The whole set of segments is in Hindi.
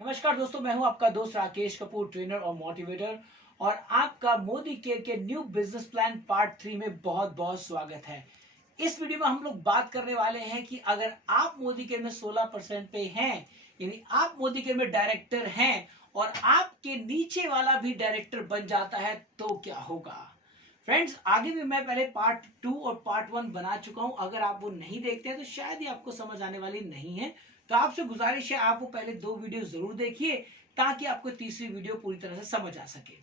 नमस्कार दोस्तों, मैं हूं आपका दोस्त राकेश कपूर, ट्रेनर और मोटिवेटर। और आपका मोदी केयर के न्यू बिजनेस प्लान पार्ट 3 में बहुत बहुत स्वागत है। इस वीडियो में हम लोग बात करने वाले हैं कि अगर आप मोदी केयर में 16% पे हैं, यानी आप मोदी केयर में डायरेक्टर हैं और आपके नीचे वाला भी डायरेक्टर बन जाता है तो क्या होगा। फ्रेंड्स, आगे भी मैं पहले पार्ट 2 और पार्ट 1 बना चुका हूं। अगर आप वो नहीं देखते हैं तो शायद ही आपको समझ आने वाली नहीं है। तो आपसे गुजारिश है, आप वो पहले 2 वीडियो जरूर देखिए ताकि आपको तीसरी वीडियो पूरी तरह से समझ आ सके।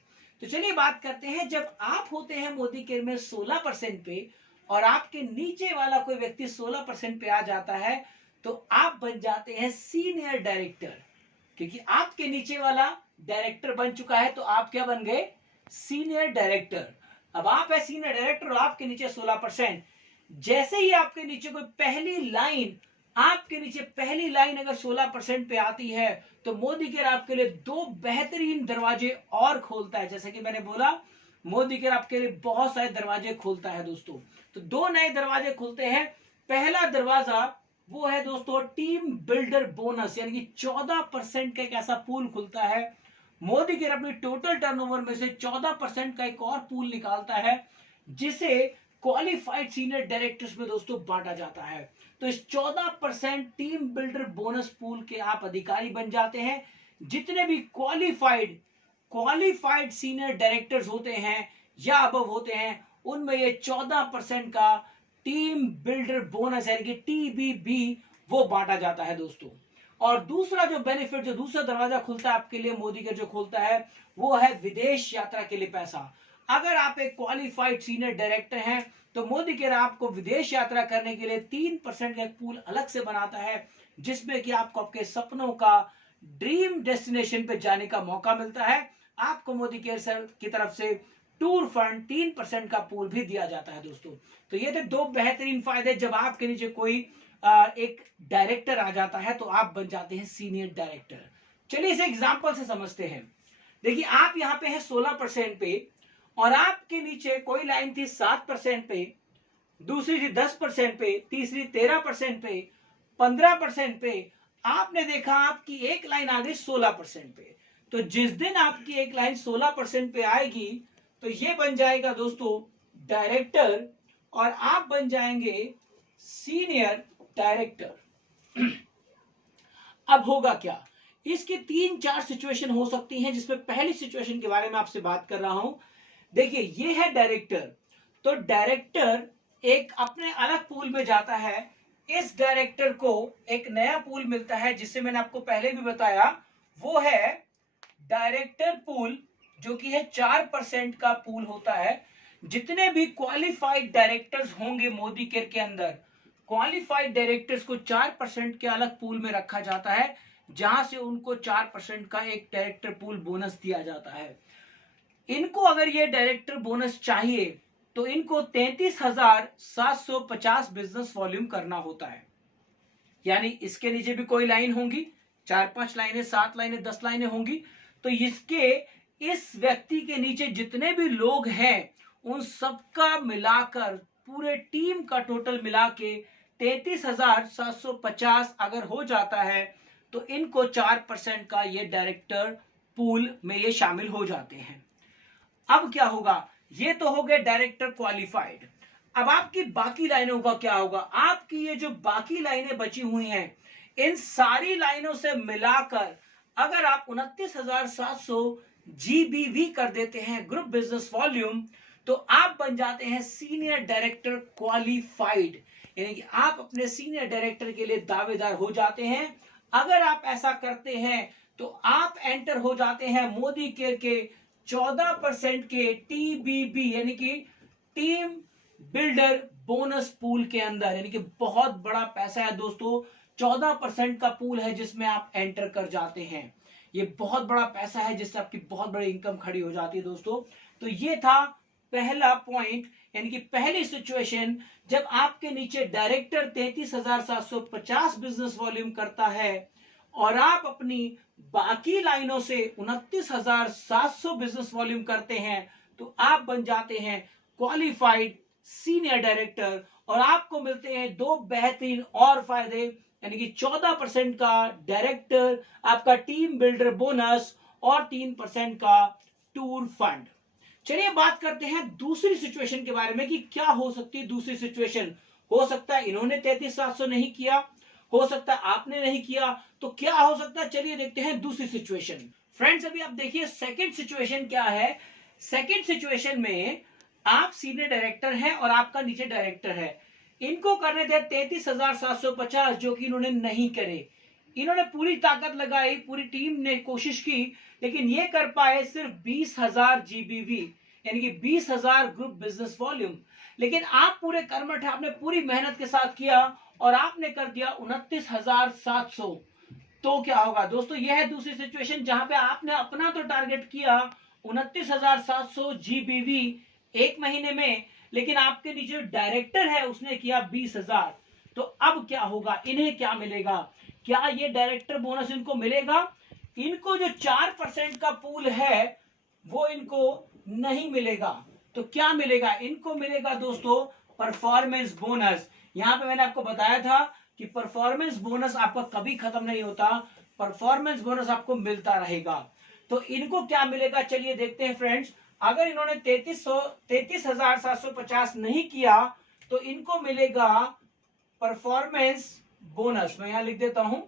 तो चलिए बात करते हैं। जब आप होते हैं मोदी केयर में 16% पे और आपके नीचे वाला कोई व्यक्ति 16% पे आ जाता है तो आप बन जाते हैं सीनियर डायरेक्टर। क्योंकि आपके नीचे वाला डायरेक्टर बन चुका है तो आप क्या बन गए? Senior director. अब आप है सीनियर डायरेक्टर और आपके नीचे 16%। जैसे ही आपके नीचे कोई पहली लाइन अगर 16% पे आती है तो मोदी केयर आपके लिए 2 बेहतरीन दरवाजे और खोलता है। जैसे कि मैंने बोला, मोदी केयर आपके लिए बहुत सारे दरवाजे खोलता है दोस्तों। तो 2 नए दरवाजे खुलते हैं। पहला दरवाजा वो है दोस्तों टीम बिल्डर बोनस, यानी कि 14% का एक ऐसा पूल खुलता है। मोदी केयर अपनी टोटल टर्नओवर में से 14% का एक और पूल निकालता है जिसे क्वालिफाइड सीनियर डायरेक्टर्स में दोस्तों बांटा जाता है। तो इस 14% टीम बिल्डर बोनस पूल के आप अधिकारी बन जाते हैं। जितने भी क्वालिफाइड सीनियर डायरेक्टर्स होते हैं या अबव होते हैं, उनमें ये 14% का टीम बिल्डर बोनस यानी कि टीबीबी वो बांटा जाता है दोस्तों। और दूसरा जो बेनिफिट, जो दूसरा दरवाजा खुलता है आपके लिए मोदी का जो खुलता है, वो है विदेश यात्रा के लिए पैसा। अगर आप एक क्वालिफाइड सीनियर डायरेक्टर हैं तो मोदी केयर आपको विदेश यात्रा करने के लिए 3% का एक पूल अलग से बनाता है जिसमें कि आपको आपके सपनों का ड्रीम डेस्टिनेशन पे जाने का मौका मिलता है। आपको मोदी केयर सर की तरफ से टूर फंड 3% का पूल भी दिया जाता है दोस्तों। तो ये थे 2 बेहतरीन फायदे। जब आपके नीचे कोई एक डायरेक्टर आ जाता है तो आप बन जाते हैं सीनियर डायरेक्टर। चलिए इसे एग्जांपल से समझते हैं। देखिए, आप यहां पे हैं 16% पे और आपके नीचे कोई लाइन थी 7% पे, दूसरी थी 10% पे, तीसरी 13% पे, 15% पे। आपने देखा आपकी एक लाइन आ गई 16% पे। तो जिस दिन आपकी एक लाइन 16% पे आएगी तो ये बन जाएगा दोस्तों डायरेक्टर और आप बन जाएंगे सीनियर डायरेक्टर। अब होगा क्या? इसकी 3-4 सिचुएशन हो सकती हैं, जिसमें पहली सिचुएशन के बारे में आपसे बात कर रहा हूं। देखिए, ये है डायरेक्टर। तो डायरेक्टर एक अपने अलग पूल में जाता है। इस डायरेक्टर को एक नया पूल मिलता है जिससे मैंने आपको पहले भी बताया, वो है डायरेक्टर पूल, जो कि है 4% का पूल होता है। जितने भी क्वालिफाइड डायरेक्टर्स होंगे मोदी केयर के अंदर, क्वालिफाइड डायरेक्टर्स को 4% के अलग पूल में रखा जाता है जहां से उनको 4% का एक डायरेक्टर पूल बोनस दिया जाता है। इनको अगर ये डायरेक्टर बोनस चाहिए तो इनको 33,750 बिजनेस वॉल्यूम करना होता है। यानी इसके नीचे भी कोई लाइन होंगी, 4-5 लाइनें, 7 लाइनें, 10 लाइनें होंगी। तो इसके इस व्यक्ति के नीचे जितने भी लोग हैं उन सबका मिलाकर, पूरे टीम का टोटल मिला के 33,750 अगर हो जाता है तो इनको 4% का ये डायरेक्टर पूल में ये शामिल हो जाते हैं। अब क्या होगा? ये तो हो गए डायरेक्टर क्वालिफाइड। अब आपकी बाकी लाइनों का क्या होगा? आपकी ये जो बाकी लाइनें बची हुई हैं, इन सारी लाइनों से मिलाकर अगर आप 29,700 जीबीवी कर देते हैं ग्रुप बिजनेस वॉल्यूम, तो आप बन जाते हैं सीनियर डायरेक्टर क्वालिफाइड। यानी कि आप अपने सीनियर डायरेक्टर के लिए दावेदार हो जाते हैं। अगर आप ऐसा करते हैं तो आप एंटर हो जाते हैं मोदी केयर के 14% के टीबीबी यानी कि टीम बिल्डर बोनस पूल के अंदर। यानी कि बहुत बड़ा पैसा है दोस्तों, 14% का पूल है जिसमें आप एंटर कर जाते हैं। ये बहुत बड़ा पैसा है जिससे आपकी बहुत बड़ी इनकम खड़ी हो जाती है दोस्तों। तो ये था पहला पॉइंट, यानी कि पहली सिचुएशन, जब आपके नीचे डायरेक्टर 33,750 बिजनेस वॉल्यूम करता है और आप अपनी बाकी लाइनों से 29,700 बिजनेस वॉल्यूम करते हैं तो आप बन जाते हैं क्वालिफाइड सीनियर डायरेक्टर और आपको मिलते हैं 2 बेहतरीन और फायदे। यानी कि 14% का डायरेक्टर आपका टीम बिल्डर बोनस और 3% का टूर फंड। चलिए बात करते हैं दूसरी सिचुएशन के बारे में कि क्या हो सकती है दूसरी सिचुएशन। हो सकता है इन्होंने 33,700 नहीं किया, हो सकता है आपने नहीं किया, तो क्या हो सकता है, चलिए देखते हैं दूसरी सिचुएशन। फ्रेंड्स अभी आप देखिए सेकंड सिचुएशन क्या है। सेकंड सिचुएशन में आप सीनियर डायरेक्टर हैं और आपका नीचे डायरेक्टर है। इनको करने थे 33,750 जो कि इन्होंने नहीं करे। इन्होंने पूरी ताकत लगाई, पूरी टीम ने कोशिश की, लेकिन ये कर पाए सिर्फ 20,000 जीबीवी, यानी कि 20,000 ग्रुप बिजनेस वॉल्यूम। लेकिन आप पूरे कर्मठ हैं, आपने पूरी मेहनत के साथ किया और आपने कर दिया 29,700। तो क्या होगा दोस्तों, यह है दूसरी सिचुएशन जहां पे आपने अपना तो टारगेट किया 29,700 जीबीवी एक महीने में, लेकिन आपके नीचे डायरेक्टर है उसने किया 20,000। तो अब क्या होगा, इन्हें क्या मिलेगा, क्या ये डायरेक्टर बोनस इनको मिलेगा? इनको जो 4% का पूल है वो इनको नहीं मिलेगा। तो क्या मिलेगा, इनको मिलेगा दोस्तों परफॉर्मेंस बोनस। यहां पे मैंने आपको बताया था कि परफॉर्मेंस बोनस आपका कभी खत्म नहीं होता, परफॉर्मेंस बोनस आपको मिलता रहेगा। तो इनको क्या मिलेगा, चलिए देखते हैं फ्रेंड्स। अगर इन्होंने 33,750 नहीं किया तो इनको मिलेगा परफॉर्मेंस बोनस। मैं यहां लिख देता हूं,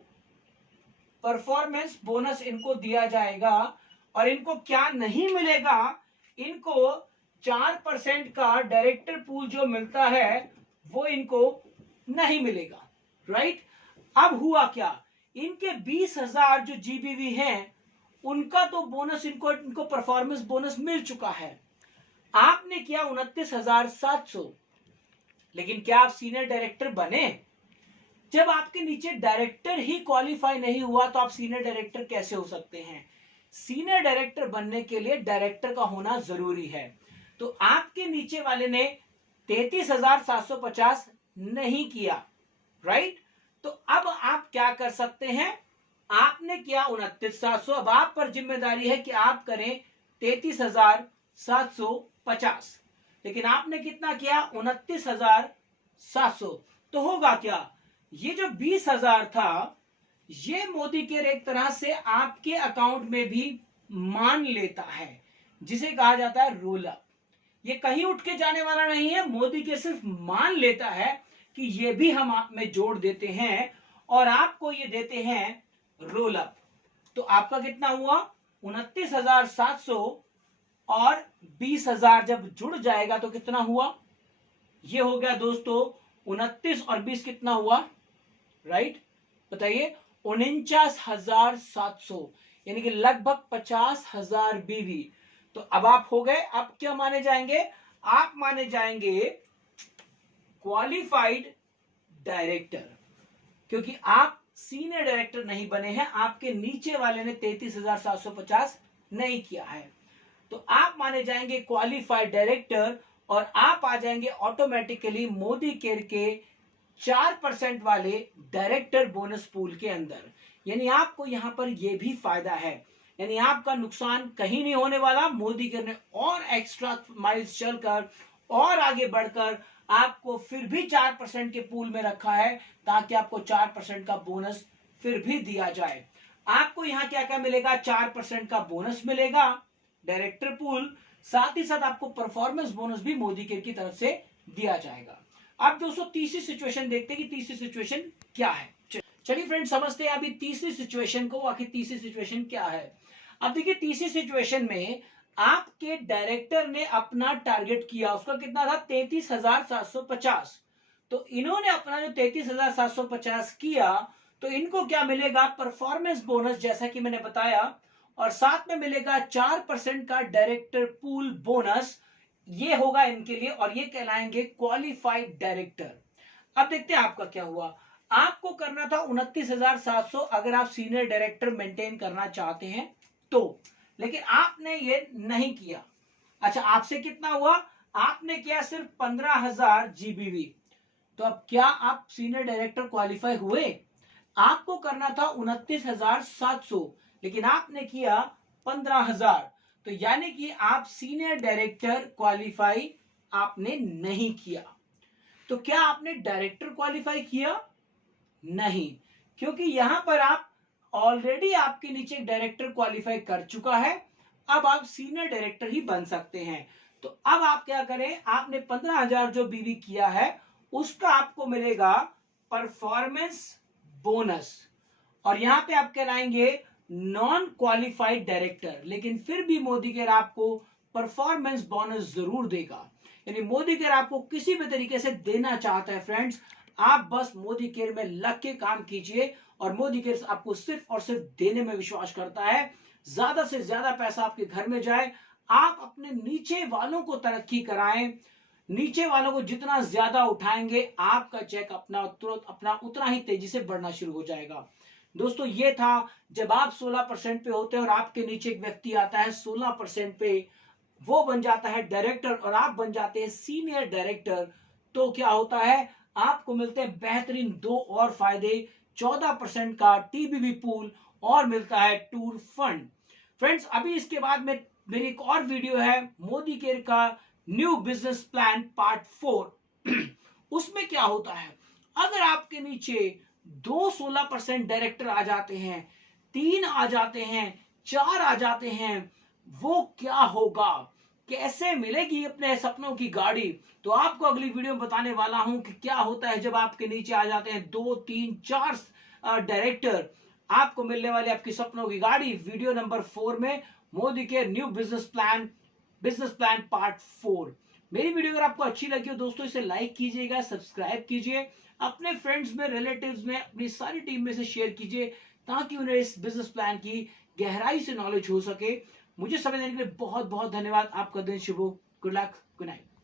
परफॉर्मेंस बोनस इनको दिया जाएगा। और इनको क्या नहीं मिलेगा, इनको 4% का डायरेक्टर पूल जो मिलता है वो इनको नहीं मिलेगा। राइट, अब हुआ क्या, इनके 20,000 जो जीबीवी हैं उनका तो बोनस इनको परफॉर्मेंस बोनस मिल चुका है। आपने किया 29,700, लेकिन क्या आप सीनियर डायरेक्टर बने? जब आपके नीचे डायरेक्टर ही क्वालिफाई नहीं हुआ तो आप सीनियर डायरेक्टर कैसे हो सकते हैं? सीनियर डायरेक्टर बनने के लिए डायरेक्टर का होना जरूरी है। तो आपके नीचे वाले ने 33,750 नहीं किया, राइट? तो अब आप क्या कर सकते हैं, आपने किया 29,700, अब आप पर जिम्मेदारी है कि आप करें 33,750, लेकिन आपने कितना किया 29,700। तो होगा क्या, ये जो 20,000 था ये मोदी केयर एक तरह से आपके अकाउंट में भी मान लेता है, जिसे कहा जाता है रोल अप। ये कहीं उठ के जाने वाला नहीं है, मोदी केयर सिर्फ मान लेता है कि ये भी हम आप में जोड़ देते हैं और आपको ये देते हैं रोल अप। तो आपका कितना हुआ 29,700 और 20,000 जब जुड़ जाएगा तो कितना हुआ, ये हो गया दोस्तों 29 और 20 कितना हुआ, राइट? बताइए 49,700, यानी कि लगभग 50,000 बीवी। तो अब आप हो गए, अब क्या माने जाएंगे, आप माने जाएंगे क्वालिफाइड डायरेक्टर, क्योंकि आप सीनियर डायरेक्टर नहीं बने हैं, आपके नीचे वाले ने 33,750 नहीं किया है। तो आप माने जाएंगे क्वालिफाइड डायरेक्टर और आप आ जाएंगे ऑटोमेटिकली मोदी केयर के 4% वाले डायरेक्टर बोनस पूल के अंदर। यानी आपको यहां पर यह भी फायदा है, यानी आपका नुकसान कहीं नहीं होने वाला। मोदी केयर ने और एक्स्ट्रा माइल्स चलकर और आगे बढ़कर आपको फिर भी 4% के पूल में रखा है, ताकि आपको 4% का बोनस फिर भी दिया जाए। आपको यहां क्या क्या मिलेगा, 4% का बोनस मिलेगा डायरेक्टर पूल, साथ ही साथ आपको परफॉर्मेंस बोनस भी मोदी केयर की तरफ से दिया जाएगा। अब दोस्तों तीसरी सिचुएशन देखते हैं कि तीसरी सिचुएशन क्या है। चलिए फ्रेंड समझते हैं अभी तीसरी सिचुएशन को, आखिर तीसरी सिचुएशन क्या है। अब देखिए तीसरी सिचुएशन में आपके डायरेक्टर ने अपना टारगेट किया, उसका कितना था 33,750। तो इन्होंने अपना जो 33,750 किया तो इनको क्या मिलेगा, परफॉर्मेंस बोनस, जैसा कि मैंने बताया, और साथ में मिलेगा 4% का डायरेक्टर पूल बोनस। ये होगा इनके लिए और ये कहलाएंगे क्वालिफाइड डायरेक्टर। अब देखते हैं आपका क्या हुआ। आपको करना था 29,700 अगर आप सीनियर डायरेक्टर मेंटेन करना चाहते हैं तो, लेकिन आपने ये नहीं किया। अच्छा, आपसे कितना हुआ, आपने किया सिर्फ 15,000 जीबीवी। तो अब क्या आप सीनियर डायरेक्टर क्वालिफाई हुए? आपको करना था 29,700, लेकिन आपने किया 15,000। तो यानी कि आप सीनियर डायरेक्टर क्वालिफाई आपने नहीं किया। तो क्या आपने डायरेक्टर क्वालिफाई किया? नहीं। क्योंकि यहां पर आप ऑलरेडी आपके नीचे एक डायरेक्टर क्वालिफाई कर चुका है, अब आप सीनियर डायरेक्टर ही बन सकते हैं। तो अब आप क्या करें, आपने 15,000 जो बीवी किया है उसका आपको मिलेगा परफॉर्मेंस बोनस, और यहां पे आप कहलाएंगे नॉन क्वालिफाइड डायरेक्टर, लेकिन फिर भी मोदी केयर आपको परफॉर्मेंस बोनस जरूर देगा। यानी मोदी केयर आपको किसी भी तरीके से देना चाहता है फ्रेंड्स, आप बस मोदी केयर में लग के काम कीजिए, और मोदी केयर आपको सिर्फ और सिर्फ देने में विश्वास करता है। ज्यादा से ज्यादा पैसा आपके घर में जाए, आप अपने नीचे वालों को तरक्की कराएं, नीचे वालों को जितना ज्यादा उठाएंगे आपका चेक अपना उतना ही तेजी से बढ़ना शुरू हो जाएगा। दोस्तों ये था, जब आप 16% पे होते हैं और आपके नीचे एक व्यक्ति आता है 16% पे, वो बन जाता है डायरेक्टर और आप बन जाते हैं सीनियर डायरेक्टर, तो क्या होता है, आपको मिलते हैं बेहतरीन दो और फायदे, 14% का टीबीबी पूल और मिलता है टूर फंड। फ्रेंड्स अभी इसके बाद में मेरी एक और वीडियो है मोदी केयर का न्यू बिजनेस प्लान पार्ट 4। उसमें क्या होता है, अगर आपके नीचे 16% डायरेक्टर आ जाते हैं, 3 आ जाते हैं, 4 आ जाते हैं, वो क्या होगा, कैसे मिलेगी अपने सपनों की गाड़ी, तो आपको अगली वीडियो में बताने वाला हूं कि क्या होता है जब आपके नीचे आ जाते हैं 2, 3, 4 डायरेक्टर, आपको मिलने वाली आपकी सपनों की गाड़ी। वीडियो नंबर 4 में मोदी के न्यू बिजनेस प्लान पार्ट 4। मेरी वीडियो अगर आपको अच्छी लगी हो दोस्तों, इसे लाइक कीजिएगा, सब्सक्राइब कीजिए, अपने फ्रेंड्स में, रिलेटिव्स में, अपनी सारी टीम में से शेयर कीजिए, ताकि उन्हें इस बिजनेस प्लान की गहराई से नॉलेज हो सके। मुझे समय देने के लिए बहुत बहुत धन्यवाद। आपका दिन शुभ हो। Good luck, good night.